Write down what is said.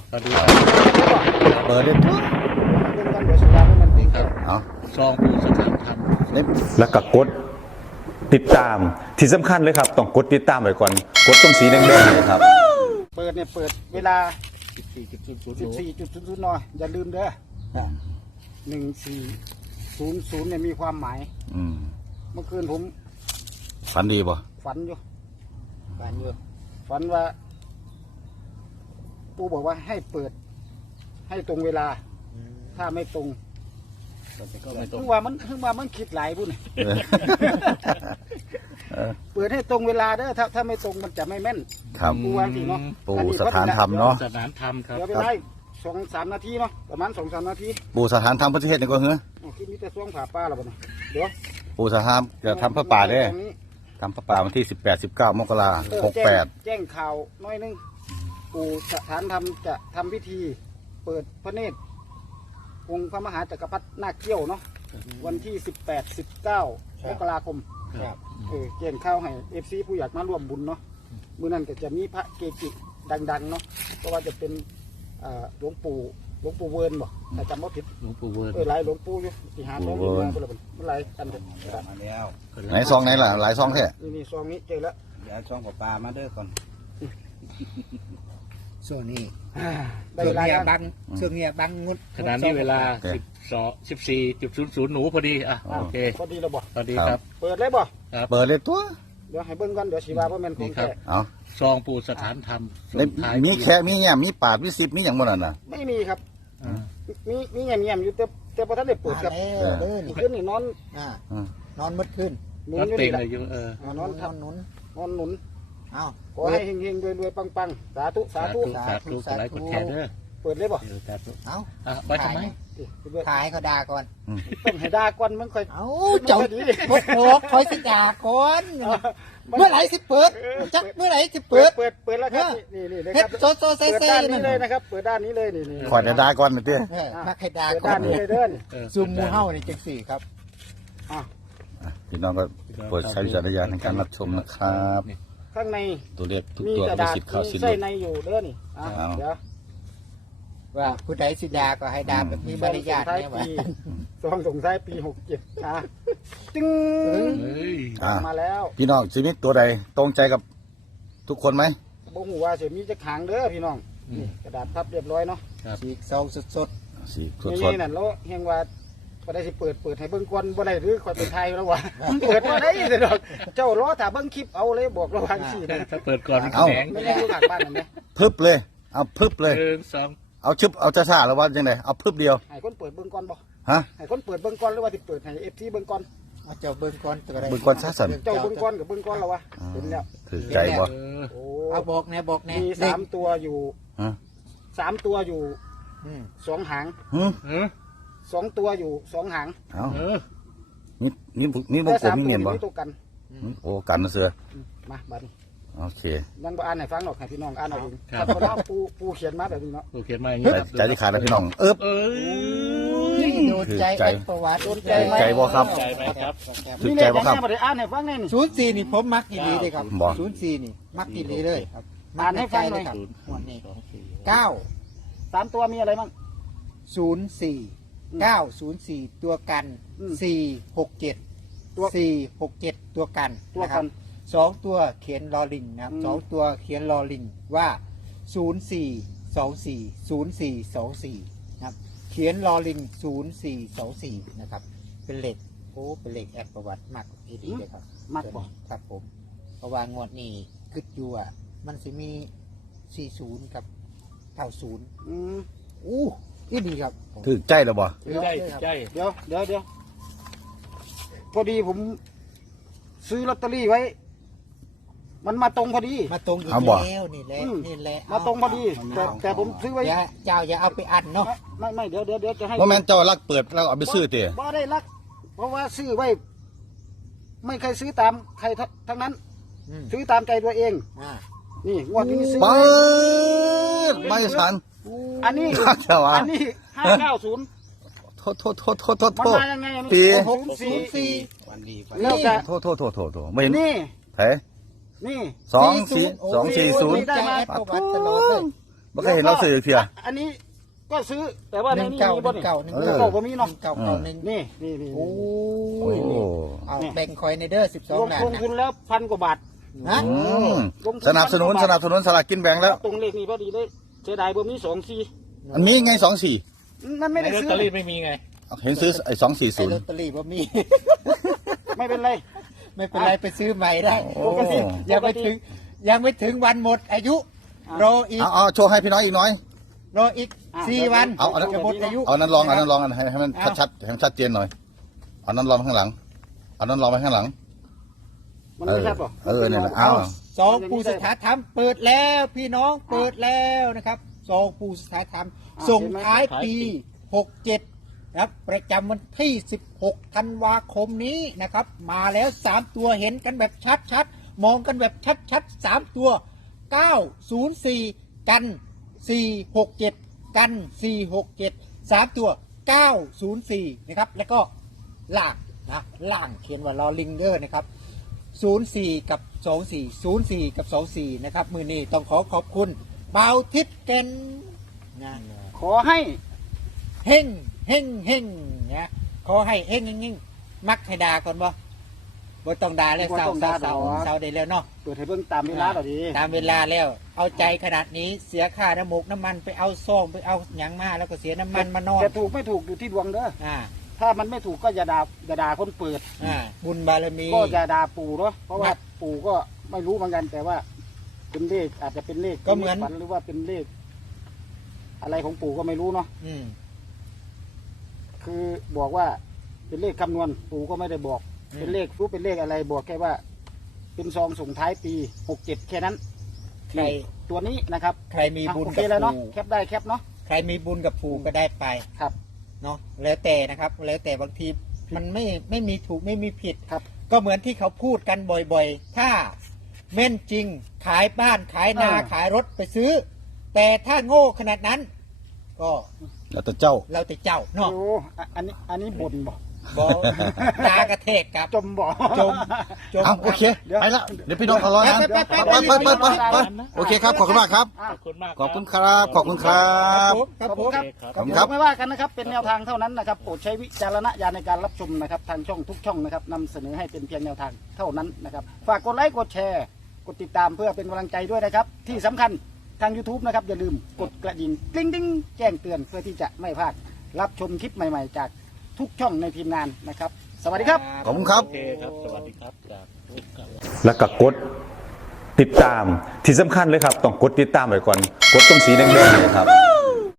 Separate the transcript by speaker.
Speaker 1: สวัสดี
Speaker 2: เปิดเลยทุก
Speaker 3: เป็นกันเดี๋ยวสัญญาให้มันติด
Speaker 1: ครับ
Speaker 2: เอา
Speaker 1: ซองปูสถานธรรม
Speaker 4: แล้วก็กดติดตามที่สำคัญเลยครับต้องกดติดตามไว้ก่อนกดตรงสีแดงๆเลยครับ
Speaker 3: เปิดเนี่ยเปิดเวลา
Speaker 1: 14.00
Speaker 3: 14.00 นอย่าลืมเด้อ1400เนี่ยมีความหมาย
Speaker 2: อืม
Speaker 3: เมื่อคืนผม
Speaker 2: ฝันดีป่ะ
Speaker 3: ฝันอยู่ฝันว่า ปู่บอกว่าให้เปิด ให้ตรงเวลา ถ้าไม่ตรง
Speaker 1: ก็ไม่ตรง
Speaker 3: เพิ่งว่ามันคิดหลายบุญเปิดให้ตรงเวลาเด้อถ้าไม่ตรงมันจะไม่แม่น
Speaker 2: ครับ
Speaker 3: ปู่ว่าสิเนาะ
Speaker 2: ปู่สถานธรรมเนาะ
Speaker 1: สถานธรรมครับ
Speaker 3: เดี๋ยวไปได้2-3 นาทีเนาะประมาณ 2-3 นาที
Speaker 2: ปู่สถานธรรมประเทศนี่ก็เหรอ
Speaker 3: คือมีแต่ช่วงผ่าป้าแล้วบ่เนาะเดี๋ยว
Speaker 2: ปู่สถานจะทำพระป่าได้ทำพระป่าวันที่18-19 มกราคม68
Speaker 3: แจ้งข่าวน้อยนึงปู่สถานธรรมจะทำพิธี เปิดพระเนตรองค์พระมหาจักรพรรดินาคเกี้ยวเนาะวันที่18-19 มกราคมแจ้งข่าวให้FC ผู้อยากมาร่วมบุญเนาะมื้อนั้นก็จะมีพระเกจิดังๆเนาะเพราะว่าจะเป็นหลวงปู่เวิร์นบ่ถ้าจำบ่ผิด
Speaker 1: หลวงปู่เวิร์น
Speaker 3: หลายหลวงปู่อยู่ที่หาซองอยู่มาบ่ล่ะมันหลายกันเถอะ
Speaker 5: มาแล้ว
Speaker 2: ไหนซองไหนล่ะหลายซองแท้
Speaker 3: นี่ซองนี้เจอแล้ว
Speaker 5: เดี๋ยวช่องปลามาเด้อก่อน
Speaker 6: ส่วนนี้
Speaker 3: ได้
Speaker 6: ส่วน
Speaker 3: หลาย
Speaker 6: เนี้ย
Speaker 3: อัน
Speaker 6: บังส่วนเนี้ยบังงด
Speaker 1: ขณะนี้เวลา14.00 หนูพอดีอ่ะโอเค
Speaker 3: พอดีแล้วบ่
Speaker 1: สวัสดีครับ
Speaker 3: เปิดเลยบ่
Speaker 2: เปิดเลยตัว
Speaker 3: เดี๋ยวให้เบิ่งก่อนเดี๋ยวสิว่าบ่แม่นของ
Speaker 1: นี่ครั
Speaker 3: แท้
Speaker 1: บ
Speaker 2: เอา
Speaker 1: ซองปูสถานธรรมส่
Speaker 2: ใน
Speaker 1: งท้าย
Speaker 2: มีแค่มีแง่มีปาดมีสิบมีอย่างบ่นั่นน่ะ
Speaker 3: ไม่มีครับ
Speaker 1: อ่า
Speaker 3: มีแง่มๆอยู่แต่บ่ทันได้เปิดครับ
Speaker 6: แล้วเด้อนี่
Speaker 3: ขึ้นนี่นอน
Speaker 6: อ่า
Speaker 2: อืม
Speaker 6: นอนมืดขึ้น
Speaker 3: หนุ
Speaker 1: ก็
Speaker 3: นอยู่
Speaker 1: เต็
Speaker 3: นี่
Speaker 1: ง
Speaker 3: แหละ
Speaker 1: เลยอยู่
Speaker 3: นอน
Speaker 6: นอนหนุน
Speaker 3: นอนหนุน
Speaker 6: เอ้า
Speaker 3: ขอให้เฮงๆรวยๆปังๆสาธุสา
Speaker 1: สา
Speaker 3: ธุ
Speaker 1: ธุสาธุกดไลค์กดแชร์เด้อ
Speaker 3: เปิดเลยบ่
Speaker 1: สาธุ
Speaker 6: เอ้า
Speaker 1: อ่ะไปทำไม
Speaker 6: ขายเขาด่าก่อน
Speaker 3: ต้องให้ด่าก่อนมันค่อย
Speaker 6: เอ้าเจ้าพดโผล่คอยสิด่าก่อนเมื่อไหร่สิเปิดจักเมื่อไหร่สิเปิด
Speaker 3: เปิดแล้วครับนี่เลย
Speaker 6: เฮ็
Speaker 3: ค
Speaker 6: ด
Speaker 3: รับ
Speaker 6: โซโซเซ่
Speaker 3: เปิด
Speaker 6: เซ่
Speaker 3: ด้าน
Speaker 6: นั่
Speaker 3: นี้
Speaker 6: น
Speaker 3: เลยนะครับเปิดด้านนี้เลยนี่
Speaker 2: ขอจะได้ก่อนหน่อยติ
Speaker 6: มักให้ด่า
Speaker 3: เปิด
Speaker 6: ก่อ
Speaker 3: ด้าน นนี้เลยเด้อนี่
Speaker 6: ซุมหมูเฮานี่จังสี่ครับ
Speaker 2: พี่น้องก็โปรดใช้วิจารณญาณในการรับชมนะครับ
Speaker 3: ข้างใน
Speaker 2: ตัวเลขทุก
Speaker 3: มี
Speaker 2: ตัว
Speaker 3: กระ
Speaker 2: มี
Speaker 3: ดาษ
Speaker 2: สิทธิ์เข้า
Speaker 3: มี
Speaker 2: สิทธิ์ห
Speaker 3: ไส้
Speaker 2: ลุด
Speaker 3: ในอยู่เด้อนี่เดี๋ยว
Speaker 6: ว่าผู้ใดสิด่าก็ให้ด่าแบบมีมารยาทเนี่ยว่า
Speaker 3: ซองส่งท้ายปี67จึ้ง
Speaker 1: เฮ้ย
Speaker 2: อ่า
Speaker 3: มาแล้ว
Speaker 2: พี่น้องชีวิตตัวใดตรงใจกับทุกคนไหม
Speaker 3: บ่ฮู้ว่าสิมีจะขังเด้อพี่น้องนี่กระดาษพับเรียบร้อยเนาะ
Speaker 6: ฉีกซองสด
Speaker 2: สีส
Speaker 3: นี่
Speaker 2: ด
Speaker 3: นั่นแล้วเฮงว่าบ่ได้สิเปิดให้เบิ่งก่อนบ่ได้หรือคอยเป็นไทยแล้ววะเปิดบ่ได้เด้อดอกเจ้ารอถ้าเบิ่งคลิปเอาเลยบอกระวังสินะ
Speaker 1: ถ้าเปิดก่อนมันแข็ง
Speaker 3: ไม่ได้อยู่ข้างบ้านนั่นแหละ
Speaker 2: ๆพึบเลย เอาพึบเลย
Speaker 1: 1 2
Speaker 2: เอาชึบเอาช้าๆแล้วว่าจังไดเอาพึบเดียว
Speaker 3: ให้คนเปิดเบิ่งก่อนบ่
Speaker 2: ฮะ
Speaker 3: ให้คนเปิดเบิ่งก่อนหรือว่าสิเปิดให้ FT เบิ่งก่อน
Speaker 6: ๆเอาเจ้าเบิ่งก่อนตัวใด
Speaker 2: เบิ่งก่อนซะสั่น
Speaker 3: เจ้าเบิ่งก่อนกับเบิ่งก่อนแล้ววะเห็นแล้ว
Speaker 2: ถือใจบ่
Speaker 3: โอ้
Speaker 6: เอาบอกแน่บอกแน่
Speaker 3: มี
Speaker 6: เลข
Speaker 3: 3ตัวอยู่
Speaker 2: ฮะ
Speaker 3: 3ตัวอยู่
Speaker 6: อืม
Speaker 3: 2หาง
Speaker 2: ฮึ
Speaker 3: 2ตัวอยู่2หาง
Speaker 2: เอานี่วง
Speaker 3: แต่
Speaker 2: กลม
Speaker 3: 3
Speaker 2: นี่
Speaker 3: ตัว
Speaker 2: เห็นบ่
Speaker 3: มีตัวกัน
Speaker 2: โอ้กันนะเสือ
Speaker 3: มาบัดนี้
Speaker 2: โอเค
Speaker 3: ยังบ่อ่านให้ฟังหรอกให้พี่น้องอ่านเอาเองถ้าเพราะว่าปูเขียนมาแบบนี้เนาะ
Speaker 1: โอเคมาอย่างนี้
Speaker 2: ใจที่ขาดแล้วพี่น้องเอิบ
Speaker 1: เอ้ย
Speaker 6: โดนใจแอดประวัติ
Speaker 3: โดนใจไหม
Speaker 2: ใจบ่ครับ
Speaker 1: ใจไหมครับ
Speaker 2: ถือใจบ่ครับ
Speaker 3: นี่เลยได้อ่านให้ฟังแน่นี่
Speaker 6: 04นี่ผมมักอีหลีเลยครับ
Speaker 2: บ่
Speaker 6: 04นี่มักอีหลีเลยครับ
Speaker 3: อ่านให้ฟังหน่อย
Speaker 6: ครับงวดนี้9
Speaker 3: 3ตัวมีอะไรบ้าง
Speaker 6: 04 904 ตัวกัน
Speaker 3: อืม
Speaker 6: 467
Speaker 3: ตัว
Speaker 6: 467 ตัวกัน
Speaker 3: ตัว
Speaker 6: นะค
Speaker 3: กั
Speaker 6: รับ
Speaker 3: น
Speaker 6: สองตัวเขียนลอลิงนะครับ
Speaker 3: อืม
Speaker 6: สองตัวเขียนลอลิงว่า 0424 นะครับเขียนลอลิง0424นะครับเป็นเหล็กโอ้เป็นเหล็กแอดประวัติมากดีเลยครับ
Speaker 3: มักบ่
Speaker 6: ครับผมเพราะว่างวดนี้คิดอยู่อ่ะมันจะมี 40 กับ 90
Speaker 3: อืม
Speaker 6: อู้นี่ดีครับผม
Speaker 2: ถือใจแล้วบ่
Speaker 1: ใจใจ
Speaker 3: เดี๋ยวพอดีผมซื้อลอตเตอรี่ไว้ มันมาตรงพอดี
Speaker 6: มาตรงอีก
Speaker 2: เอาบ่
Speaker 6: แล้วนี่แหละ
Speaker 3: อืม
Speaker 6: นี่แหละ
Speaker 3: มาตรงพอดี แต่ผมซื้อไว้
Speaker 6: เจ้าอย่าเอาไปอัดเนาะ
Speaker 3: ไม่เดี๋ยวจะให้
Speaker 2: ว่าแม่นเจ้ารักเปิดแล้วเอาไปซื้อติ
Speaker 3: บ่ได้รัก เพราะว่าซื้อไว้ ไม่เคยซื้อตามใครทั้งนั้น
Speaker 6: อืม
Speaker 3: ซื้อตามใจตัวเอง
Speaker 6: อ่า
Speaker 3: นี่งวดนี้ซื้อ
Speaker 2: เปิ
Speaker 3: ไว้
Speaker 2: ดไม่สัน
Speaker 3: อันนี้
Speaker 2: เจ้าว่า
Speaker 3: อันนี้590
Speaker 2: โทษ
Speaker 3: มันมายังไงอันนี้
Speaker 2: ปี
Speaker 3: 64
Speaker 5: วันดีวัน
Speaker 3: แล้วก็
Speaker 2: โทษไม่เห็น
Speaker 3: นี่
Speaker 2: เฮ้
Speaker 3: นี่
Speaker 2: 2 4 2 4 0
Speaker 6: ใจแอดประวัติตลอดเลย
Speaker 2: บ่เคยเห็นเราซื้อเพีย
Speaker 3: อันนี้ก็ซื้อแต่ว่าในนี้
Speaker 6: เก้า
Speaker 3: มี
Speaker 6: ห
Speaker 3: บ่
Speaker 6: นึ่ง
Speaker 3: นี่
Speaker 6: เก้าหนึ่ง
Speaker 2: เออ
Speaker 6: เก้า
Speaker 3: เก้าก็มีเนาะ
Speaker 6: เก้าเก้าหนึ่ง
Speaker 3: นี่
Speaker 6: โอ้
Speaker 2: โอ้
Speaker 6: ยนี่เอาแบ่งคอยในเด้อ12
Speaker 3: ลง
Speaker 6: ล้าน
Speaker 3: ลงทุนแล้ว1,000 กว่าบาท
Speaker 6: นะ
Speaker 2: อืมสนับสนุนสลากกินแบ่งแล้ว
Speaker 3: ตรงเลขนี้พอดีเลยเสียดายบ่มี24
Speaker 2: อันนี้ไง24
Speaker 3: มันไม่ได้
Speaker 1: ลอต
Speaker 3: ซื้อ
Speaker 1: เตอรี่ไม่มีไง
Speaker 2: เห็นซื้อไอ้
Speaker 6: ไอ้ลอตเตอรี่บ่มี
Speaker 3: ไม่เป็นไร
Speaker 6: ไม่เป็นไรไปซื้อใหม่ได้
Speaker 2: โอ้
Speaker 3: ปกติ
Speaker 6: ยังไม่ถึงวันหมดอายุ รออีก
Speaker 2: เอาโชว์ให้พี่น้อยอีกน้อย
Speaker 6: รออีก4 วัน
Speaker 2: เอาอันนั้น
Speaker 6: จะหมดอายุ
Speaker 2: เอานั้นลองให้มันชัดให้มันชัดเจนหน่อยเอานั้นลองข้างหลังเอานั้นลองไปข้างหลัง
Speaker 3: มันไม่ชัดป่ะ
Speaker 2: เนี่ยนะเอา
Speaker 6: ซองปูสถาธรรมเปิดแล้วพี่น้องเปิดแล้วนะครับซองปูสถาธรรมส่งท้ายปี 67นะครับประจำวันที่ 16 ธันวาคมนี้นะครับ มาแล้ว 3 ตัวเห็นกันแบบชัดๆ มองกันแบบชัดๆ 3 ตัว 904 กัน 467 กัน 467 3 ตัว 904 นะครับ แล้วก็ล่างนะล่างเขียนว่าลอลิงเดอร์นะครับ 04 กับ 24 04 กับ 24 นะครับ มือนี้ต้องขอบคุณเบาทิศเกนนะ
Speaker 3: ขอให้
Speaker 6: เฮงเฮงเฮงนะขอให้เฮงเฮงเฮงมักให้ด่าก่อนบ่บ่ต้องด่าเลยเศร้าได้แล้วเนาะ
Speaker 3: เปิดให้เบิ่งตามเวลาเราดี
Speaker 6: ตามเวลาแล้ว เอาใจขนาดนี้เสียค่าน้ำมูกน้ำมันไปเอาซองไปเอาหยังมาแล้วก็เสียน้ำมันมานอน
Speaker 3: แต่ถูกไม่ถูกอยู่ที่ดวงเด้อ
Speaker 6: อ่า
Speaker 3: ถ้ามันไม่ถูกก็อย่าด่าคนเปิด
Speaker 6: บุญบารมี
Speaker 3: ก็อย่าด่าปู่เนาะเพราะว่าปู่ก็ไม่รู้เหมือนกันแต่ว่าเป็นเลขอาจจะเป็นเลข
Speaker 6: ก็เหมือน
Speaker 3: ฝันหรือว่าเป็นเลข อะไรของปู่ก็ไม่รู้เนาะ
Speaker 6: อืม
Speaker 3: คือบอกว่าเป็นเลขคำนวณปู่ก็ไม่ได้บอก
Speaker 6: อืม
Speaker 3: เป็นเลขรู้เป็นเลขอะไรบอกแค่ว่า เป็นซองส่งท้ายปี67แค่นั้น
Speaker 6: ใคร
Speaker 3: ตัวนี้นะครับ
Speaker 6: ใครมีบุญ
Speaker 3: โอ
Speaker 6: กั
Speaker 3: เค
Speaker 6: บ
Speaker 3: แล้วเนาะ
Speaker 6: ปู่
Speaker 3: แคปได้แคปเนาะ
Speaker 6: ใครมีบุญกับปู่ก็ได้ไป
Speaker 3: ครับ
Speaker 6: เนาะแล้วแต่นะครับ แล้วแต่บางทีมันไม่มีถูกไม่มีผิด
Speaker 3: ครับ
Speaker 6: ก็เหมือนที่เขาพูดกันบ่อยๆ ถ้าแม่นจริงขายบ้านขายนาขายรถไปซื้อ แต่ถ้าโง่ขนาดนั้น ก็
Speaker 2: แล้วแต่เจ้า
Speaker 6: เราแต่เจ้าเนาะ
Speaker 3: โอ้อันนี้บ่นบอก
Speaker 6: บอตากระเทกกับ
Speaker 3: จมบอก
Speaker 6: จม
Speaker 2: เอาโอเคไปละเดี๋ยวพี่น้องขอร้องนะไปโอเคครับขอบคุณมากครับ
Speaker 1: ขอบคุณมาก
Speaker 2: ขอบคุณครับขอบคุณครับ
Speaker 6: ครับผม
Speaker 3: ครับ
Speaker 2: ขอบคุณครับ
Speaker 3: ไม่ว่ากันนะครับเป็นแนวทางเท่านั้นนะครับโปรดใช้วิจารณญาณในการรับชมนะครับทางช่องทุกช่องนะครับนำเสนอให้เป็นเพียงแนวทางเท่านั้นนะครับฝากกดไลค์กดแชร์กดติดตามเพื่อเป็นกำลังใจด้วยนะครับที่สำคัญทาง YouTube นะครับอย่าลืมกดกระดิ่งกริ๊งแจ้งเตือนเพื่อที่จะไม่พลาดรับชมคลิปใหม่ ๆ จากทุกช่องในทีมงานนะครับสวัสดีครับ
Speaker 2: ขอบคุณครับ
Speaker 1: โอเคครับ สวัสดีครับจากทุกครับ
Speaker 4: แล้วก็กดติดตามที่สำคัญเลยครับ ต้องกดติดตามไว้ก่อน กดตรงสีแดงๆเนยครับ